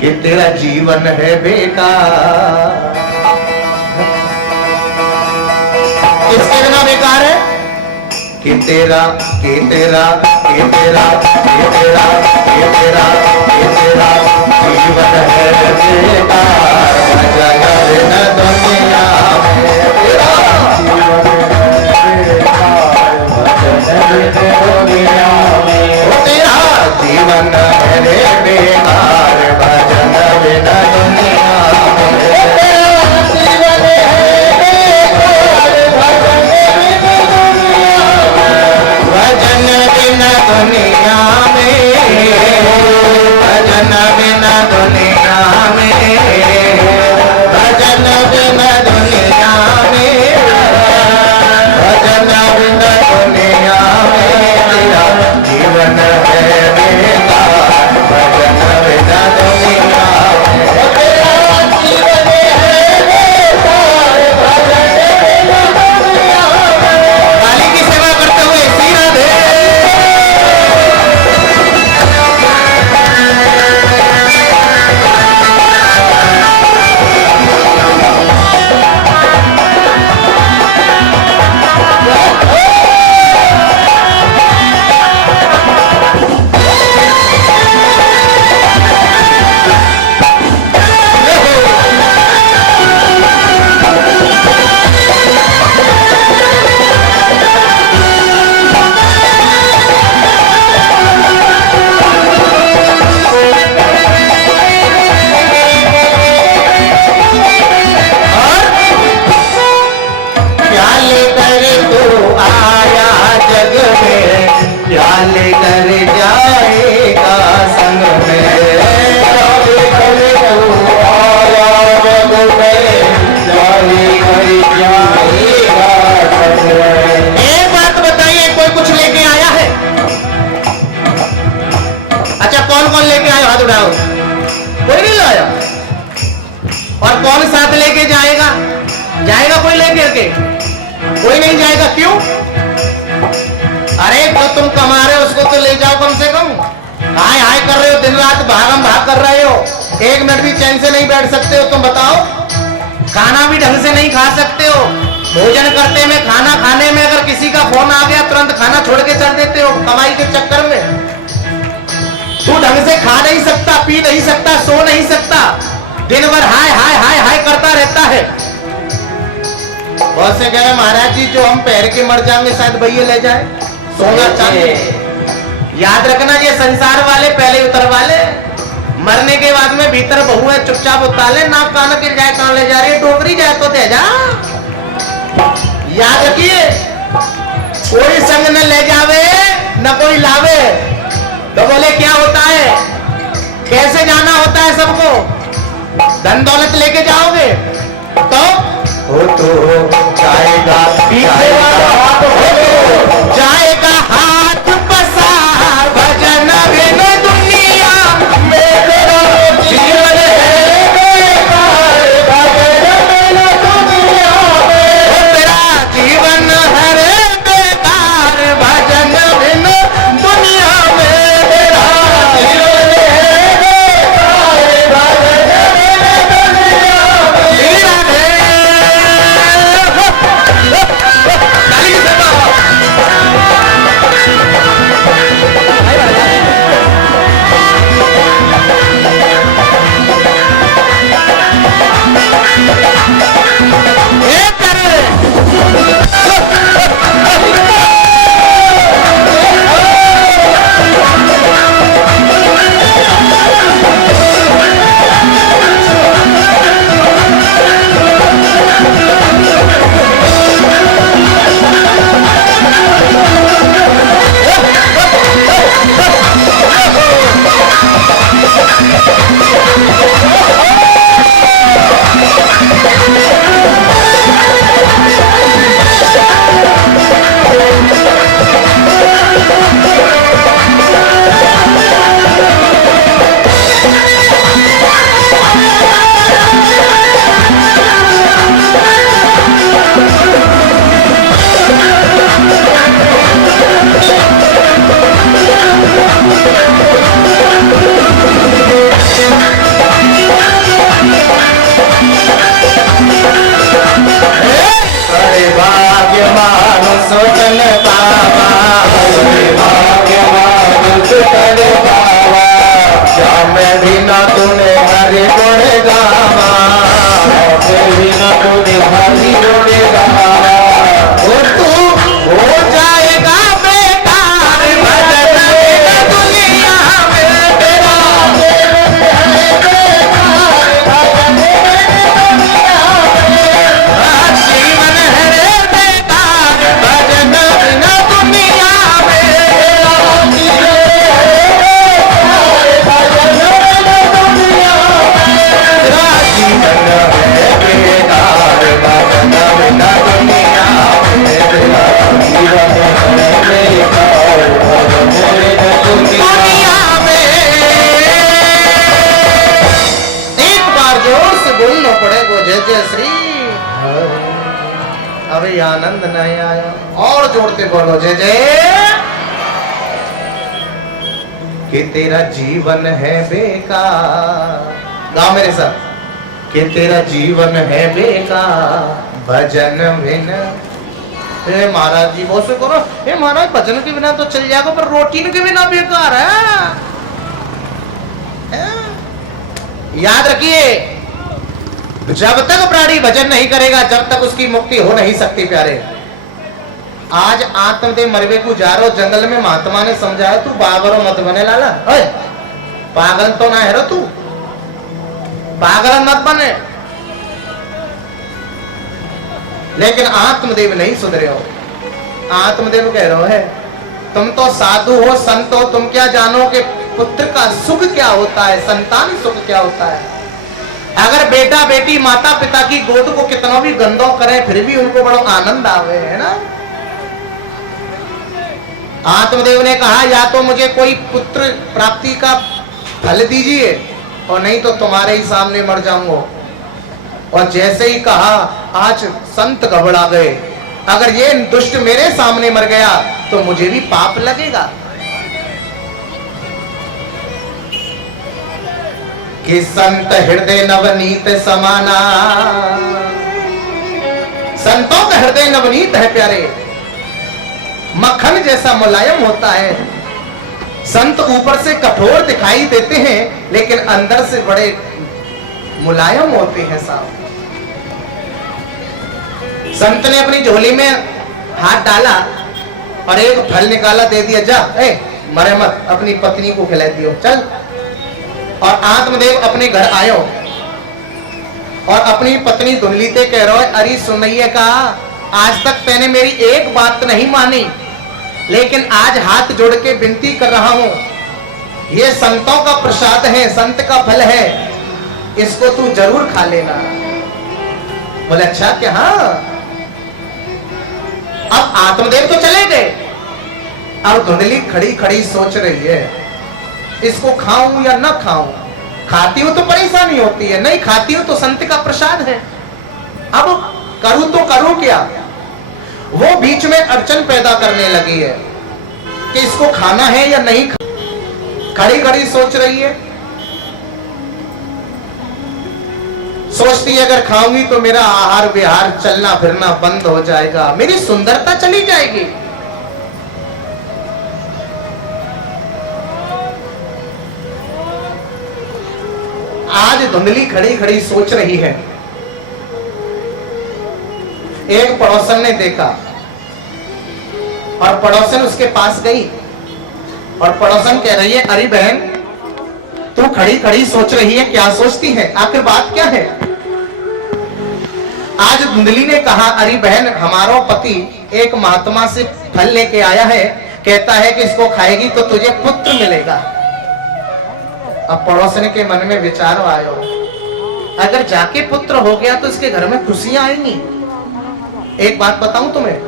कि तेरा जीवन है बेकार। किसके बिना बेकार है? कि तेरा कि तेरा कि तेरा कि तेरा कि तेरा कि तेरा जीवन है बेकार। भजन बिना दुनिया में तेरा जीवन है बेकार। भजन बिना दुनिया में तेरा जीवन है बेकार। भजन बिना दुनिया में तेरा जीवन है बेकार। भजन बिना दुनिया में भजन बिना दुनिया में भजन बिना दुनिया में भजन बिना दुनिया में तेरा जीवन है बेकार। भजन बिना दुनिया में तेरा जीवन है बेकार। भजन बिना दुनिया में काली की सेवा करते हुए सीना दे। कोई नहीं लाया। और कौन साथ लेके जाएगा? जाएगा कोई लेके के? कोई नहीं जाएगा। क्यों? अरे जो तुम कमा रहे हो उसको तो ले जाओ कम से कम। हाय हाय कर रहे हो, दिन रात भागम भाग कर रहे हो, एक मिनट भी चैन से नहीं बैठ सकते हो। तुम बताओ, खाना भी ढंग से नहीं खा सकते हो। भोजन करते में, खाना खाने में अगर किसी का फोन आ गया तुरंत खाना छोड़ के चल देते हो कमाई के चक्कर में। तू ढंग से खा नहीं सकता, पी नहीं सकता, सो नहीं सकता, दिन भर हाय हाय हाय हाय करता रहता है। बहुत से कह रहे महाराज जी जो हम पैर के मर जाएंगे शायद भैया ले जाए सोना चांदी। याद रखना ये संसार वाले पहले उतर वाले, मरने के बाद में भीतर बहू है चुपचाप उतार ना कान गिर जाए, कहां ले जा रही है, टोकरी जाए तो दे जा। याद रखिए कोई संग न ले जावे न कोई लावे। तो बोले क्या होता है, कैसे जाना होता है सबको? धन दौलत लेके जाओगे तो हो तो जाएगा पीछे वाला हाथ, हो तो जाएगा हाथ पसार। भजन बिना दुनिया में तेरा जीवन है बेकार। भजन बिना दुनिया में तेरा जीवन है बेकार। भजन बिना दुनिया में तेरा जीवन है बेकार। भजन बिना दुनिया में हीरो बेकार वो तू हो जाएगा बेकार भजन बिना दुनिया में तेरा जीवन है रे बेकार भजन बिना दुनिया में तेरा जीवन है बेकार भजन बिना दुनिया में तेरा जीवन है बेकार भजन बिना दुनिया में। एक बार जोर से बोलना पड़ेगा जय जय श्री अभी आनंद नहीं आया और जोड़ते बोलो जय जय कि तेरा जीवन है बेकार गाओ मेरे साथ कि तेरा जीवन है बेकार भजन बिना हे महाराज जी बहुत से करो हे महाराज भजन के बिना तो चल जाएगा पर रोटी के बिना बेकार है याद रखिए जब तक प्राणी भजन नहीं करेगा जब तक उसकी मुक्ति हो नहीं सकती प्यारे। आज आत्मदेव मरवे को जा रहे हो जंगल में महात्मा ने समझाया तू बाबरो मत बने लाला ओए पागल तो ना है रो तू पागल मत बने लेकिन आत्मदेव नहीं सुधरे हो। आत्मदेव कह रहे है तुम तो साधु हो संत हो तुम क्या जानो कि पुत्र का सुख क्या होता है संतान सुख क्या होता है। अगर बेटा बेटी माता पिता की गोद को कितना भी गंदो करे फिर भी उनको बड़ा आनंद आवे है ना। आत्मदेव ने कहा या तो मुझे कोई पुत्र प्राप्ति का फल दीजिए और नहीं तो तुम्हारे ही सामने मर जाऊंगा। और जैसे ही कहा आज संत घबरा गए अगर ये दुष्ट मेरे सामने मर गया तो मुझे भी पाप लगेगा। कि संत हृदय नवनीत समाना संतों का हृदय नवनीत है प्यारे मक्खन जैसा मुलायम होता है। संत ऊपर से कठोर दिखाई देते हैं लेकिन अंदर से बड़े मुलायम होते हैं साहब। संत ने अपनी झोली में हाथ डाला और एक फल निकाला दे दिया जा मरे मत अपनी पत्नी को खिला दियो चल। और आत्मदेव अपने घर आयो और अपनी पत्नी धुंधली ते कह रहा है अरे सुनइए का आज तक मैंने मेरी एक बात नहीं मानी लेकिन आज हाथ जोड़ के विनती कर रहा हूं ये संतों का प्रसाद है संत का फल है इसको तू जरूर खा लेना। बोले अच्छा क्या हाँ। अब आत्मदेव तो चले गए अब धुंधली खड़ी खड़ी सोच रही है इसको खाऊं या ना खाऊं। खाती हूं तो परेशानी होती है नहीं खाती हूं तो संत का प्रसाद है। अब करूं तो करूं क्या। वो बीच में अड़चन पैदा करने लगी है कि इसको खाना है या नहीं खड़ी खड़ी सोच रही है सोचती है अगर खाऊंगी तो मेरा आहार विहार चलना फिरना बंद हो जाएगा मेरी सुंदरता चली जाएगी। आज धुंधली खड़ी खड़ी सोच रही है एक पड़ोसन ने देखा और पड़ोसन उसके पास गई और पड़ोसन कह रही है अरे बहन तू खड़ी खड़ी सोच रही है क्या सोचती है आखिर बात क्या है। आज धुंधली ने कहा अरे बहन हमारा पति एक महात्मा से फल लेके आया है कहता है कि इसको खाएगी तो तुझे पुत्र मिलेगा। अब पड़ोसन के मन में विचार आयो अगर जाके पुत्र हो गया तो इसके घर में खुशियां आएंगी। एक बात बताऊं तुम्हें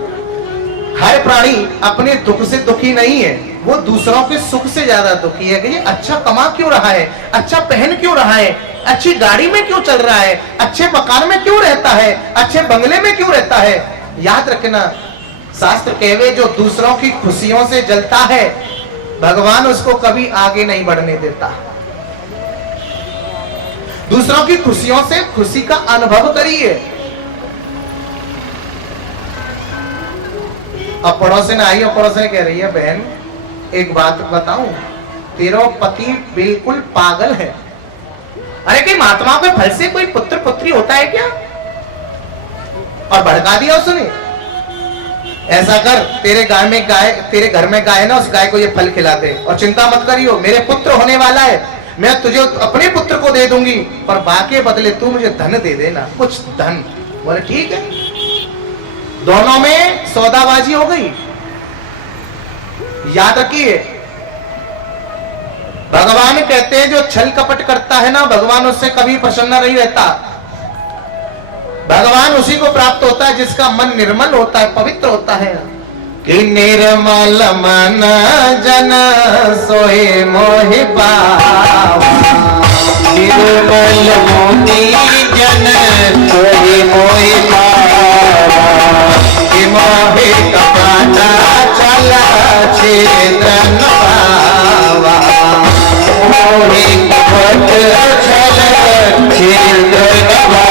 हर प्राणी अपने दुख से दुखी नहीं है वो दूसरों के सुख से ज्यादा दुखी है कि ये अच्छा कमा क्यों रहा है अच्छा पहन क्यों रहा है अच्छी गाड़ी में क्यों चल रहा है अच्छे मकान में क्यों रहता है अच्छे बंगले में क्यों रहता है। याद रखना शास्त्र कहवे जो दूसरों की खुशियों से जलता है भगवान उसको कभी आगे नहीं बढ़ने देता। दूसरों की खुशियों से खुशी का अनुभव करिए। अब पड़ोसन आई और पड़ोसन कह रही है बहन एक बात बताऊं तेरा पति बिल्कुल पागल है। अरे कि महात्मा के फल से कोई पुत्र पुत्री होता है क्या। और भड़का दिया उसने। ऐसा कर, तेरे घर में गाय ना, उस गाय को ये फल खिला दे और चिंता मत करियो, मेरे पुत्र होने वाला है, मैं तुझे अपने पुत्र को दे दूंगी, पर बाकी बदले तू मुझे धन दे देना, कुछ धन। बोले ठीक है। दोनों में सौदाबाजी हो गई। याद रखिए, भगवान कहते हैं जो छल कपट करता है ना, भगवान उससे कभी प्रसन्न नहीं रहता। भगवान उसी को प्राप्त होता है जिसका मन निर्मल होता है, पवित्र होता है। कि निर्मल मन जन सोए मोहि पावा, निर्मल मोहि जन सोए मोहि पावा, कि मोहि कपट छल छिद्र पावा, मोहि कपट छल छिद्र पावा।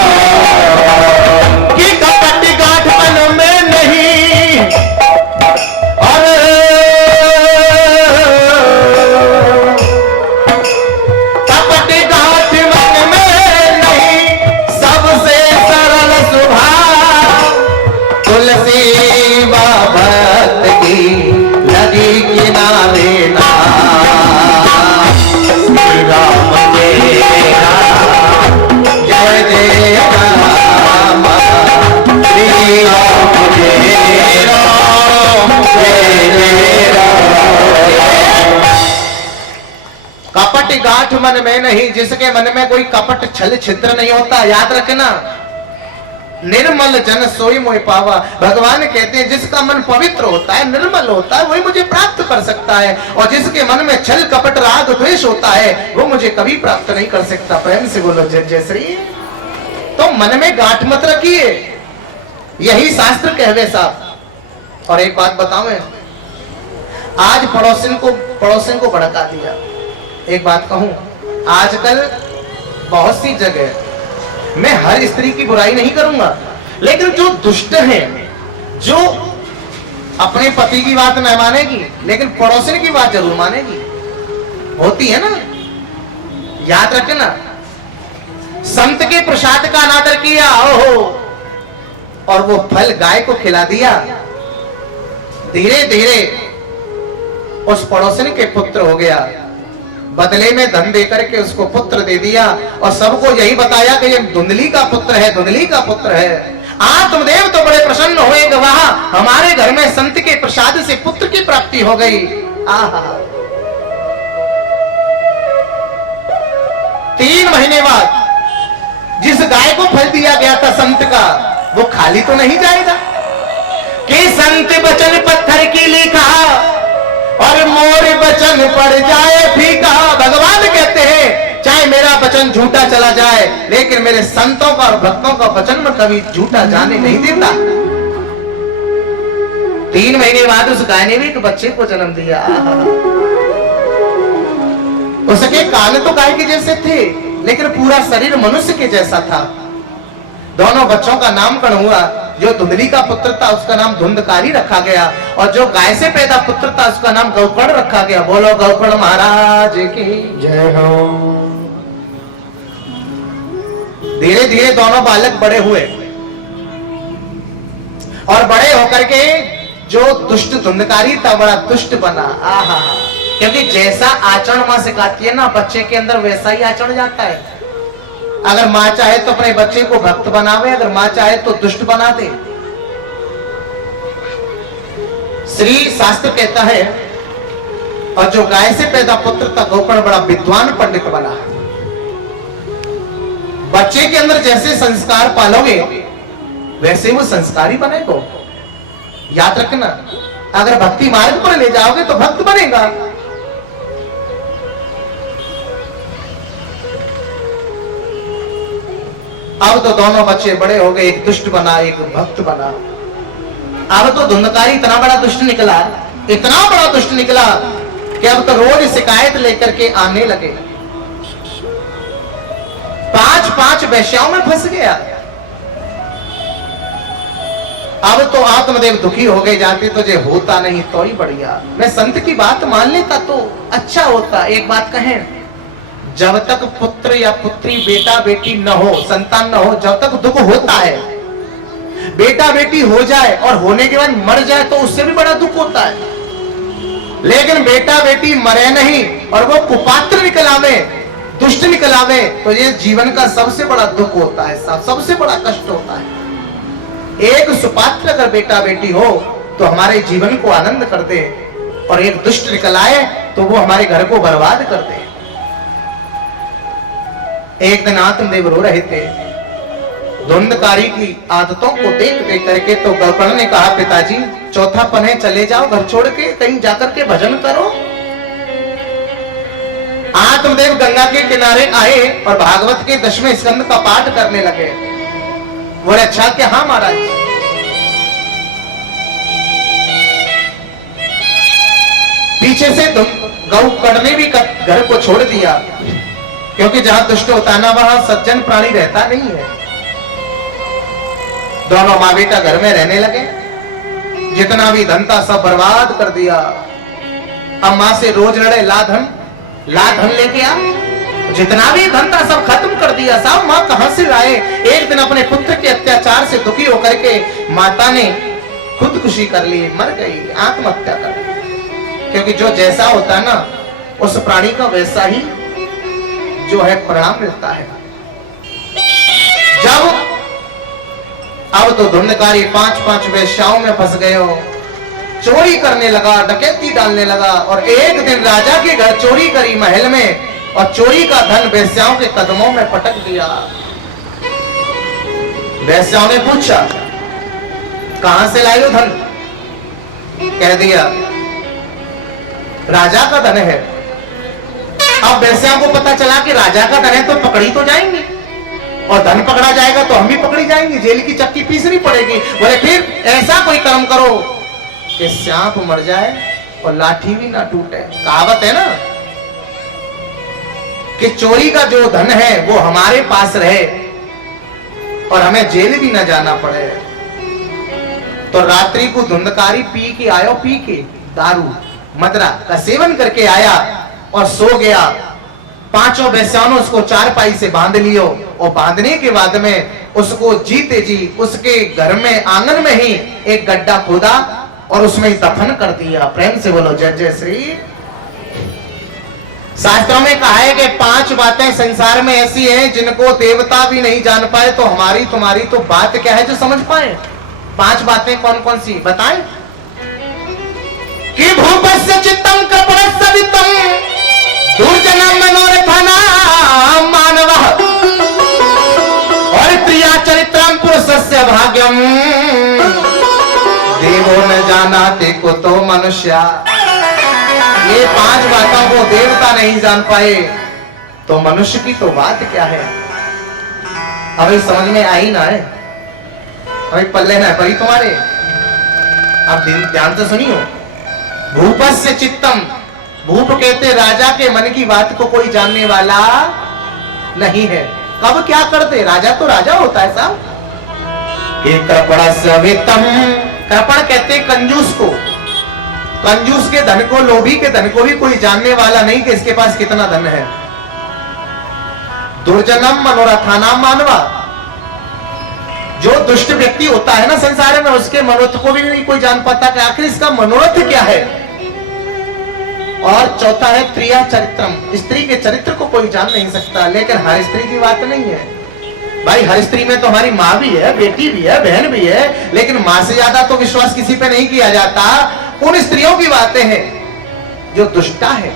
कपट गांठ मन में नहीं, जिसके मन में कोई कपट छल छिद्र नहीं होता। याद रखना, निर्मल जन सोई मोहि पावा। भगवान कहते हैं जिसका मन पवित्र होता है, निर्मल होता है, वही मुझे प्राप्त कर सकता है, और जिसके मन में छल कपट राग द्वेष होता है वो मुझे कभी प्राप्त नहीं कर सकता। प्रेम से बोलो जय जय श्री। तो मन में गांठ मत रखिए, यही शास्त्र कहवे साहब। और एक बात बताऊं, आज पड़ोसिन को भड़का दिया। एक बात कहूं, आजकल बहुत सी जगह, मैं हर स्त्री की बुराई नहीं करूंगा, लेकिन जो दुष्ट है, जो अपने पति की बात नहीं मानेगी लेकिन पड़ोसिन की बात जरूर मानेगी, होती है ना। याद रखना, संत के प्रसाद का अनादर किया, ओहो, और वो फल गाय को खिला दिया। धीरे धीरे उस पड़ोसिन के पुत्र हो गया, बदले में धन देकर के उसको पुत्र दे दिया, और सबको यही बताया कि ये धुंधली का पुत्र है, धुंधली का पुत्र है। आत्मदेव तो बड़े प्रसन्न हुए, गवाह हमारे घर में संत के प्रसाद से पुत्र की प्राप्ति हो गई। आहा। 3 महीने बाद जिस गाय को फल दिया गया था संत का, वो खाली तो नहीं जाएगा। कि संत वचन पत्थर की लिखा और मोर वचन पड़ जाए फीका। भगवान कहते हैं चाहे मेरा वचन झूठा चला जाए, लेकिन मेरे संतों का और भक्तों का वचन में कभी झूठा जाने नहीं देता। 3 महीने बाद उस गाय ने भी एक बच्चे को जन्म दिया। उसके कान तो गाय के जैसे थे, लेकिन पूरा शरीर मनुष्य के जैसा था। दोनों बच्चों का नामकरण हुआ। जो धुंधली का पुत्र था उसका नाम धुंधकारी रखा गया, और जो गाय से पैदा पुत्र था उसका नाम गौकर्ण रखा गया। बोलो गौकर्ण महाराज की जय हो। धीरे धीरे दोनों बालक बड़े हुए, और बड़े होकर के जो दुष्ट धुंधकारी था बड़ा दुष्ट बना। आहा, क्योंकि जैसा आचरण मां सिखाती है ना, बच्चे के अंदर वैसा ही आचरण जाता है। अगर मां चाहे तो अपने बच्चे को भक्त बनावे, अगर मां चाहे तो दुष्ट बना दे। श्री शास्त्र कहता है, और जो गाय से पैदा पुत्र था गौकर्ण बड़ा विद्वान पंडित बना। बच्चे के अंदर जैसे संस्कार पालोगे वैसे वो संस्कारी बनेगा। याद रखना, अगर भक्ति मार्ग पर ले जाओगे तो भक्त बनेगा। अब तो दोनों बच्चे बड़े हो गए, एक दुष्ट बना एक भक्त बना। अब तो धुंधकारी इतना बड़ा दुष्ट निकला, इतना बड़ा दुष्ट निकला कि अब तो रोज शिकायत लेकर के आने लगे। 5 वेश्याओं में फंस गया। अब तो आत्मदेव दुखी हो गए, जाते तुझे होता नहीं तो ही बढ़िया, मैं संत की बात मान लेता तो अच्छा होता। एक बात कहें, जब तक पुत्र या पुत्री बेटा बेटी न हो, संतान न हो, जब तक दुख होता है, बेटा बेटी हो जाए और होने के बाद मर जाए तो उससे भी बड़ा दुख होता है, लेकिन बेटा बेटी मरे नहीं और वो कुपात्र निकल आवे, दुष्ट निकल आवे, तो ये जीवन का सबसे बड़ा दुख होता है, सबसे बड़ा कष्ट होता है। एक सुपात्र अगर बेटा बेटी हो तो हमारे जीवन को आनंद कर दे, और एक दुष्ट निकल आए तो वो हमारे घर को बर्बाद कर दे। एक दिन आत्मदेव रो रहे थे, धुंधकारी की आदतों को देख देख करके, तो गौकर्ण ने कहा पिताजी चौथा पन्हे चले जाओ, घर छोड़ के कहीं जाकर के भजन करो। आत्मदेव गंगा के किनारे आए और भागवत के 10वें स्कंद का पाठ करने लगे। बोले अच्छा क्या? हाँ महाराज। पीछे से गौकर्ण ने भी घर को छोड़ दिया, क्योंकि जहां दुष्ट होता है ना वहां सज्जन प्राणी रहता नहीं है। दोनों माँ बेटा घर में रहने लगे, जितना भी धन था सब बर्बाद कर दिया। अब माँ से रोज लड़े, ला धन लेके आ, जितना भी धन था सब खत्म कर दिया। साहब माँ कहां से लाए? एक दिन अपने पुत्र के अत्याचार से दुखी होकर के माता ने खुदकुशी कर ली, मर गई, आत्महत्या कर ली। क्योंकि जो जैसा होता है ना उस प्राणी का वैसा ही जो है परिणाम मिलता है। जब अब तो धुंधकारी 5-5 वेश्याओं में फंस गए हो, चोरी करने लगा, डकैती डालने लगा, और एक दिन राजा के घर चोरी करी महल में, और चोरी का धन वेश्याओं के कदमों में पटक दिया। वेश्याओं ने पूछा कहां से लाए हो धन? कह दिया राजा का धन है। अब वेश्याओं को पता चला कि राजा का धन है तो पकड़ी तो जाएंगे, और धन पकड़ा जाएगा तो हम भी पकड़ी जाएंगे, जेल की चक्की पीसनी पड़ेगी। बोले फिर ऐसा कोई कर्म करो कि सांप मर जाए और लाठी भी ना टूटे। कहावत है ना कि चोरी का जो धन है वो हमारे पास रहे और हमें जेल भी ना जाना पड़े। तो रात्रि को धुंधकारी पी के आयो, पी के दारू मदरा का सेवन करके आया और सो गया। पांचों वेश्याओं ने उसको चारपाई से बांध लियो, और बांधने के बाद में उसको जीते जी उसके घर में आंगन में ही एक गड्ढा खोदा और उसमें दफन कर दिया। प्रेम से बोलो जय जय श्री। शास्त्रों में कहा है कि 5 बातें संसार में ऐसी हैं जिनको देवता भी नहीं जान पाए, तो हमारी तुम्हारी तो बात क्या है जो समझ पाए? 5 बातें कौन कौन सी बताएं? कि भूपस्य चित्तम कपड़स्य वित्तम दुर्जनम मनोरथानाम मानवः और प्रिया चरित्रम पुरुषस्य भाग्यम देवो न जानाते को तो मनुष्य। ये 5 बातों को देवता नहीं जान पाए तो मनुष्य की तो बात क्या है? अभी समझ में आई ना है, अभी पल्ले ना परी तुम्हारे। अब ध्यान से सुनियो। भूपस्य चित्तम, भूप कहते राजा के मन की बात को कोई जानने वाला नहीं है। कब क्या करते? राजा तो राजा होता है साहब। कृपणस्य वित्तम, कृपण कहते कंजूस को, कंजूस के धन को, लोभी के धन को भी कोई जानने वाला नहीं कि इसके पास कितना धन है। दुर्जनम मनोरथानाम मानवा, जो दुष्ट व्यक्ति होता है ना संसार में, उसके मनोरथ को भी नहीं कोई जान पाता कि आखिर इसका मनोरथ क्या है। और चौथा है प्रिया चरित्रम, स्त्री के चरित्र को कोई जान नहीं सकता। लेकिन हर स्त्री की बात नहीं है भाई, हर स्त्री में तो हमारी माँ भी है, बेटी भी है, बहन भी है, लेकिन माँ से ज्यादा तो विश्वास किसी पे नहीं किया जाता। उन स्त्रियों की बातें हैं जो दुष्टा है।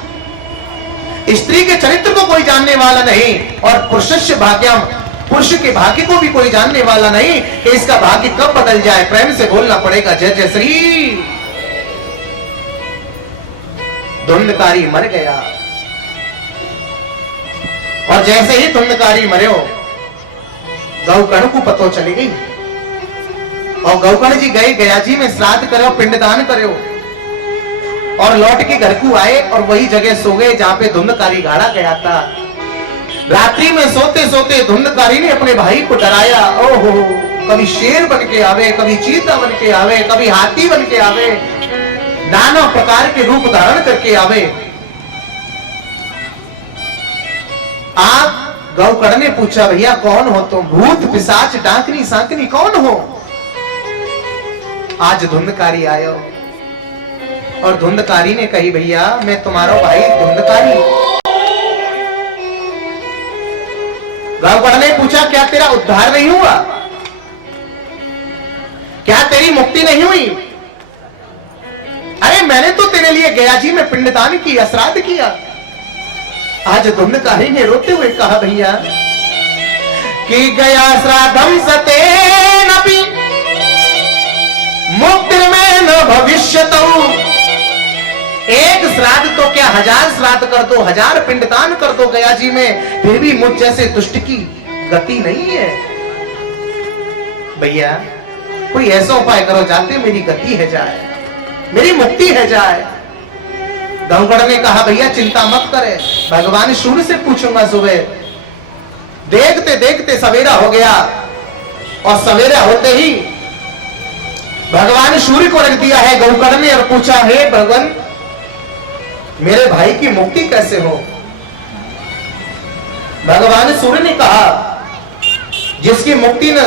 स्त्री के चरित्र को कोई जानने वाला नहीं, और पुरुषस्य भाग्यम, पुरुष के भाग्य को भी कोई जानने वाला नहीं कि इसका भाग्य कब बदल जाए। प्रेम से बोलना पड़ेगा जय जय श्री। धुंधकारी मर गया, और जैसे ही धुंधकारी मर्यो गौकर्ण को पतो चली गई, और गौकर्ण जी गए गया जी में श्राद्ध करो, पिंडदान करो, और लौट के घर को आए और वही जगह सो गए जहां पे धुंधकारी गाड़ा गया था। रात्रि में सोते सोते धुंधकारी ने अपने भाई को डराया। ओहो, कभी शेर बन के आवे, कभी चीता बन के आवे, कभी हाथी बन के आवे, नाना प्रकार के रूप धारण करके आवे। आप गौकर्ण ने पूछा भैया कौन हो तुम? भूत पिशाच डाकनी सांकनी कौन हो? आज धुंधकारी आयो और धुंधकारी ने कही भैया मैं तुम्हारा भाई धुंधकारी। गांव ने पूछा क्या तेरा उद्धार नहीं हुआ, क्या तेरी मुक्ति नहीं हुई? अरे मैंने तो तेरे लिए गया जी में पिंडदान किया, श्राद्ध किया। आज धुंधकारी ने रोते हुए कहा भैया कि गया श्राद्धम सतेनपि मुक्ति में न भविष्यतु। एक श्राद्ध तो क्या 1000 श्राद्ध कर दो, 1000 पिंडदान कर दो गया जी में, फिर भी मुझ जैसे दुष्ट की गति नहीं है। भैया कोई ऐसा उपाय करो जाते मेरी गति है जाए, मेरी मुक्ति है जाए। गौगढ़ ने कहा भैया चिंता मत करे, भगवान सूर्य से पूछूंगा सुबह। देखते देखते सवेरा हो गया और सवेरा होते ही भगवान सूर्य को रख दिया है गौगढ़ में और पूछा हे भगवान मेरे भाई की मुक्ति कैसे हो? भगवान सूर्य ने कहा जिसकी मुक्ति न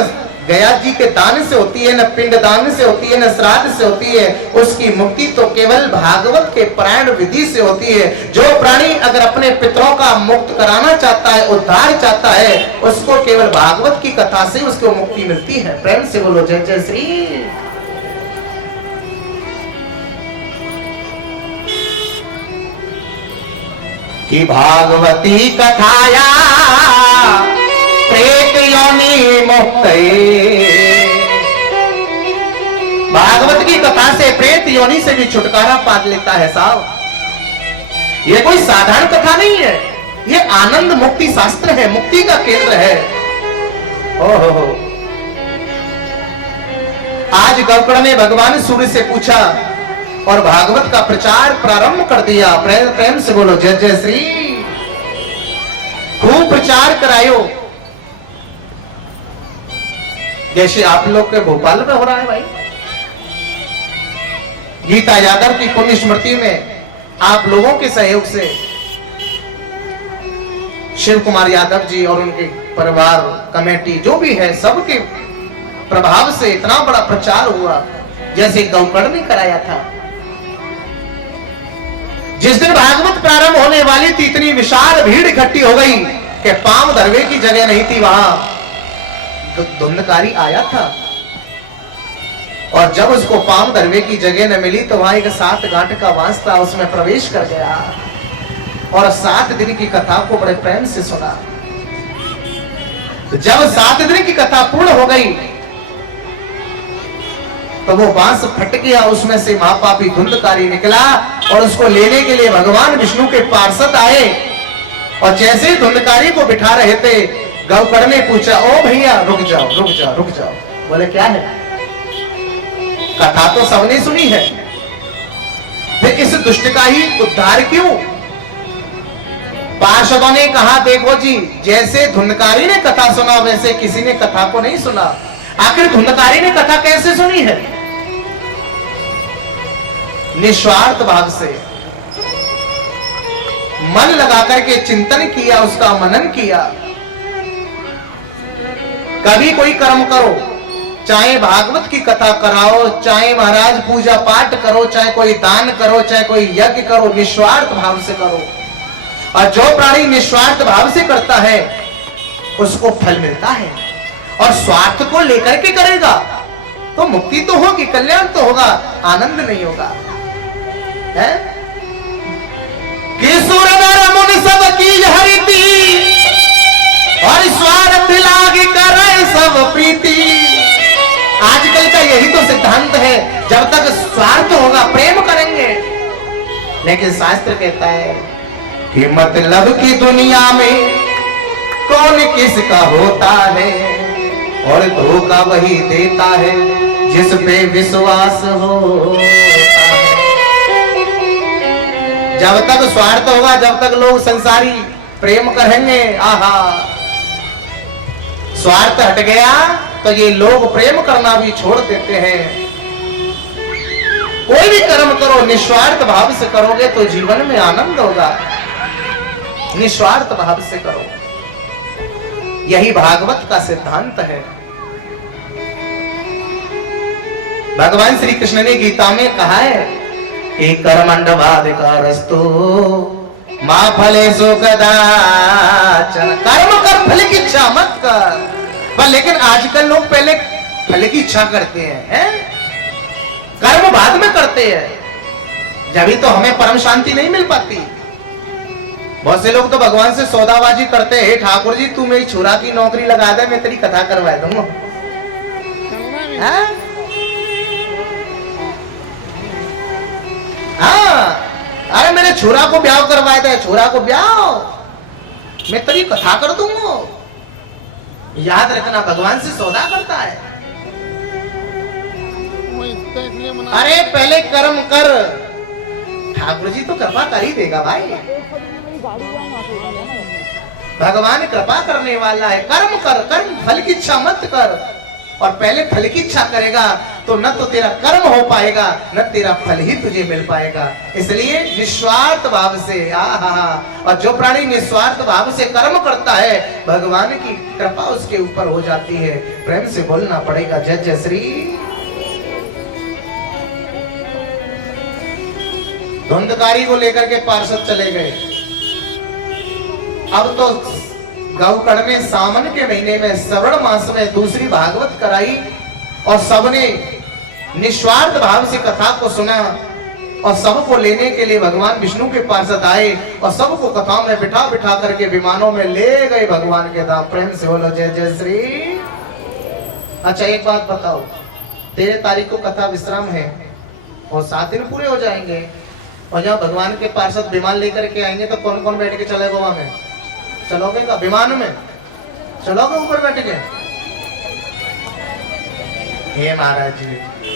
गया जी के दान से होती है, न पिंड दान से होती है, न श्राद्ध से होती है, उसकी मुक्ति तो केवल भागवत के पारायण विधि से होती है। जो प्राणी अगर अपने पितरों का मुक्त कराना चाहता है, उद्धार चाहता है, उसको केवल भागवत की कथा से उसको मुक्ति मिलती है। प्रेम से बोलो जय जय श्री। कि भागवती कथाया प्रेत योनि मुक्तये। भागवत की कथा से प्रेत योनि से भी छुटकारा पा लेता है साहब। ये कोई साधारण कथा नहीं है, ये आनंद मुक्ति शास्त्र है, मुक्ति का केंद्र है। ओहो आज गौकर्ण ने भगवान सूर्य से पूछा और भागवत का प्रचार प्रारंभ कर दिया। प्रेम से बोलो जय जय श्री। खूब प्रचार करायो जैसे आप लोग के भोपाल में हो रहा है भाई। गीता यादव की पुण्य स्मृति में आप लोगों के सहयोग से शिव कुमार यादव जी और उनके परिवार कमेटी जो भी है सबके प्रभाव से इतना बड़ा प्रचार हुआ जैसे गौकर्ण ने कराया था। जिस दिन भागवत प्रारंभ होने वाली थी इतनी विशाल भीड़ इकट्ठी हो गई कि पांव धरवे की जगह नहीं थी। वहां धुंधकारी आया था और जब उसको पांव धरवे की जगह न मिली तो वहां एक 7 गांठ का बांस था, उसमें प्रवेश कर गया और 7 दिन की कथा को बड़े प्रेम से सुना। जब 7 दिन की कथा पूर्ण हो गई तो वो बांस फट गया, उसमें से महापापी धुंधकारी निकला और उसको लेने के लिए भगवान विष्णु के पार्षद आए और जैसे ही धुंधकारी को बिठा रहे थे गौकर्ण ने पूछा ओ भैया रुक जाओ रुक जाओ रुक जाओ। बोले क्या है? कथा तो सबने सुनी है, फिर इस दुष्ट का ही उद्धार क्यों? पार्षदों ने कहा देखो जी जैसे धुंधकारी ने कथा सुना वैसे किसी ने कथा को नहीं सुना। आखिर धुंधकारी ने कथा कैसे सुनी है? निस्वार्थ भाव से मन लगाकर के चिंतन किया, उसका मनन किया। कभी कोई कर्म करो, चाहे भागवत की कथा कराओ, चाहे महाराज पूजा पाठ करो, चाहे कोई दान करो, चाहे कोई यज्ञ करो, निस्वार्थ भाव से करो। और जो प्राणी निस्वार्थ भाव से करता है उसको फल मिलता है। और स्वार्थ को लेकर के करेगा तो मुक्ति तो होगी, कल्याण तो होगा, आनंद नहीं होगा। है कि सुर नर मुनि सब की हरिति और स्वार्थ लागे करे सब प्रीति। आजकल का यही तो सिद्धांत है, जब तक स्वार्थ होगा प्रेम करेंगे। लेकिन शास्त्र कहता है कि मतलब की दुनिया में कौन किसका होता है और धोखा वही देता है जिस पे विश्वास होता है। जब तक स्वार्थ होगा, जब तक लोग संसारी प्रेम करेंगे, आहा स्वार्थ हट गया तो ये लोग प्रेम करना भी छोड़ देते हैं। कोई भी कर्म करो निस्वार्थ भाव से करोगे तो जीवन में आनंद होगा। निस्वार्थ भाव से करो, यही भागवत का सिद्धांत है। भगवान श्री कृष्ण ने गीता में कहा है कि कर्मण्डवाधिकारस्तु मा फलेषु कदाचन, कर्म कर फल की इच्छा मत कर। पर लेकिन आजकल लोग पहले फल की इच्छा करते हैं, कर्म बाद में करते हैं, जब तो हमें परम शांति नहीं मिल पाती। बहुत से लोग तो भगवान से सौदाबाजी करते हैं, ठाकुर जी तू मेरी छुरा की नौकरी लगा दे, मैं तेरी कथा करवा दूंगा। हाँ, अरे मेरे छुरा को ब्याह करवाए थे, छुरा को ब्याह मैं तेरी कथा कर दूंगा। याद रखना, भगवान से सौदा करता है। अरे पहले कर्म कर, ठाकुर जी तो कृपा कर ही देगा भाई। भगवान कृपा करने वाला है। कर्म कर, कर्म फल की इच्छा मत कर। और पहले फल की इच्छा करेगा तो न तो तेरा कर्म हो पाएगा, न तेरा फल ही तुझे मिल पाएगा। इसलिए निस्वार्थ भाव से, और जो प्राणी निस्वार्थ भाव से कर्म करता है, भगवान की कृपा उसके ऊपर हो जाती है। प्रेम से बोलना पड़ेगा जय जय श्री। धुंधकारी को लेकर के पार्षद चले गए। अब तो गौकर्ण ने सावन के महीने में श्रवण मास में दूसरी भागवत कराई और सबने निस्वार्थ भाव से कथा को सुना और सबको लेने के लिए भगवान विष्णु के पार्षद आए और सबको कथा में बिठा बिठा करके विमानों में ले गए भगवान के धाम। प्रेम से बोलो जय जय श्री। अच्छा एक बात बताओ, 13 तारीख को कथा विश्राम है और 7 दिन पूरे हो जाएंगे, और जब भगवान के पार्षद विमान लेकर के आएंगे तो कौन कौन बैठ के चले गोवा में? चलोगे का विमान में? चलोगे ऊपर बैठ के? हे महाराज जी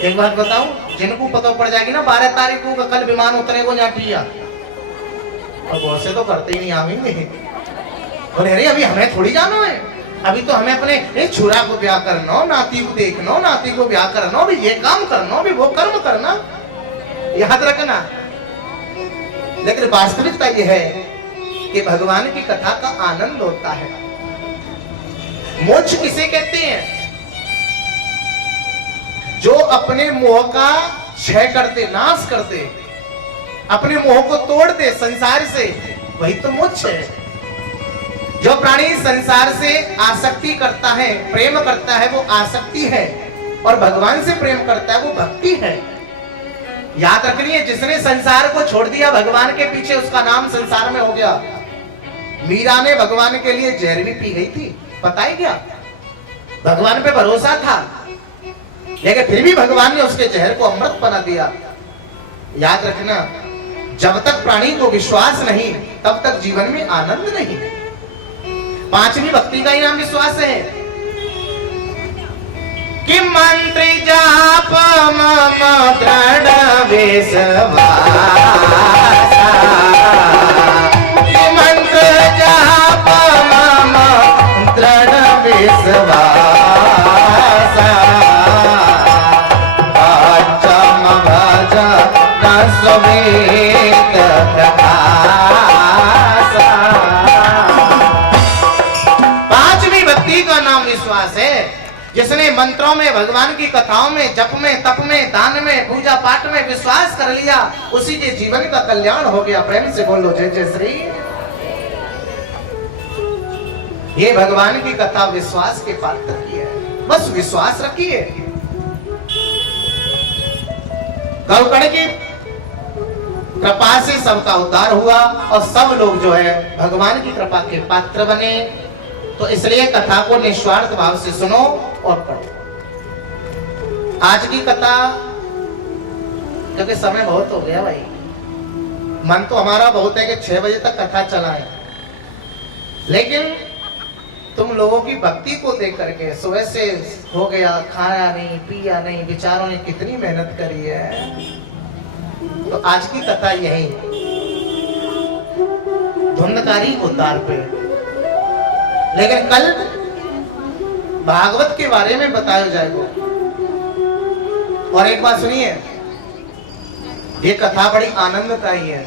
एक बात बताऊं, जिनको पता पड़ जाएगी ना 12 तारीख को कल विमान उतरे को यहाँ पिया, और बहुत से तो करते ही नहीं आवेंगे। बोले अरे अभी हमें थोड़ी जाना है, अभी तो हमें अपने छुरा को ब्याह करना, नाती को देखना, नाती को ब्याह करना, भी ये काम करना, भी वो कर्म करना, याद रखना। लेकिन वास्तविकता यह है कि भगवान की कथा का आनंद होता है। मोक्ष किसे कहते हैं? जो अपने मोह का क्षय करते, नाश करते, अपने मोह को तोड़ दे संसार से, वही तो मोक्ष है। जो प्राणी संसार से आसक्ति करता है, प्रेम करता है, वो आसक्ति है, और भगवान से प्रेम करता है वो भक्ति है। याद रखनी है, जिसने संसार को छोड़ दिया भगवान के पीछे, उसका नाम संसार में हो गया। मीरा ने भगवान के लिए जहर भी पी गई थी, पता है क्या? भगवान पे भरोसा था, लेकिन फिर भी भगवान ने उसके जहर को अमृत बना दिया। याद रखना, जब तक प्राणी को विश्वास नहीं तब तक जीवन में आनंद नहीं। 5वीं भक्ति का ही नाम विश्वास है कि मंत्र जाप मम दृढ़ विश्वास, मंत्र जाप मम दृढ़ विश्वास, भजम भज नस्वेत प्रकाश। 5वीं भक्ति का नाम विश्वास है। जिसने मंत्रों में, भगवान की कथाओं में, जप में, तप में, दान में, पूजा पाठ में विश्वास कर लिया, उसी के जीवन का कल्याण हो गया। प्रेम से बोलो जय जय श्री। ये भगवान की कथा विश्वास के पात्र की है, बस विश्वास रखिए। गौकर्ण की कृपा से सबका उद्धार हुआ और सब लोग जो है भगवान की कृपा के पात्र बने। तो इसलिए कथा को निस्वार्थ भाव से सुनो और पढ़ो। आज की कथा, क्योंकि समय बहुत हो गया भाई, मन तो हमारा बहुत है कि 6 बजे तक कथा चलाएं, लेकिन तुम लोगों की भक्ति को देख करके सुबह से हो गया, खाया नहीं, पिया नहीं, बेचारों ने कितनी मेहनत करी है। तो आज की कथा यही, धुंधकारी उद्धार पे। लेकिन कल भागवत के बारे में बताया जाएगा। और एक बात सुनिए, ये कथा बड़ी आनंददायी है।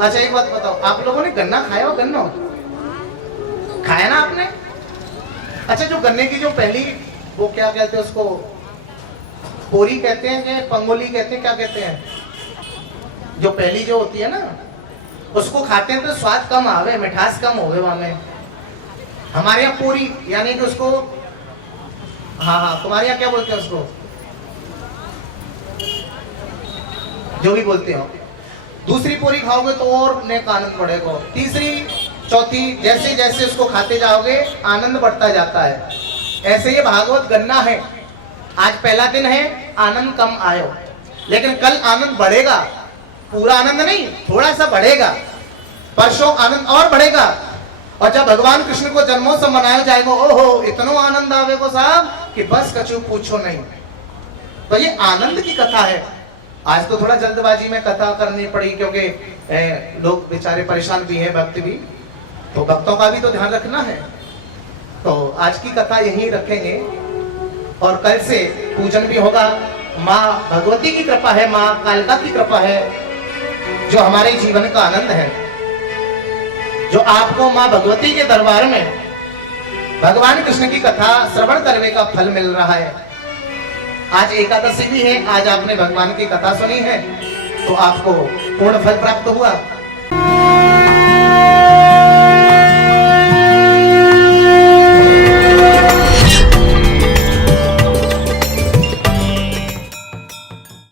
अच्छा एक बात बताओ, आप लोगों ने गन्ना खाया हो? गन्ना खाया ना आपने? अच्छा, जो गन्ने की जो पहली, वो क्या कहते हैं उसको, पोरी कहते हैं कि पंगोली कहते हैं, क्या कहते हैं, जो पहली जो होती है ना, उसको खाते हैं तो स्वाद कम आवे, मिठास कम होवे वहां में। हमारे यहाँ पूरी यानी कि उसको, हाँ हाँ, तुम्हारे यहाँ क्या बोलते हैं उसको, जो भी बोलते हो। दूसरी पूरी खाओगे तो और नेक आनंद बढ़ेगा, तीसरी चौथी, जैसे जैसे उसको खाते जाओगे आनंद बढ़ता जाता है। ऐसे ये भागवत गन्ना है, आज पहला दिन है, आनंद कम आयो, लेकिन कल आनंद बढ़ेगा, पूरा आनंद नहीं, थोड़ा सा बढ़ेगा, परसों आनंद और बढ़ेगा। और जब भगवान कृष्ण को जन्मोत्सव मनाया जाएगा, ओहो इतना आनंद आवेगा साहब कि बस कछु पूछो नहीं। तो ये आनंद की कथा है। आज तो थोड़ा जल्दबाजी में कथा करनी पड़ी, क्योंकि लोग बेचारे परेशान भी हैं, भक्त भी, तो भक्तों का भी तो ध्यान रखना है। तो आज की कथा यहीं रखेंगे और कल से पूजन भी होगा। माँ भगवती की कृपा है, माँ कालिका की कृपा है, जो हमारे जीवन का आनंद है, जो आपको माँ भगवती के दरबार में भगवान कृष्ण की कथा श्रवण करने का फल मिल रहा है। आज एकादशी भी है, आज आपने भगवान की कथा सुनी है तो आपको पूर्ण फल प्राप्त हुआ।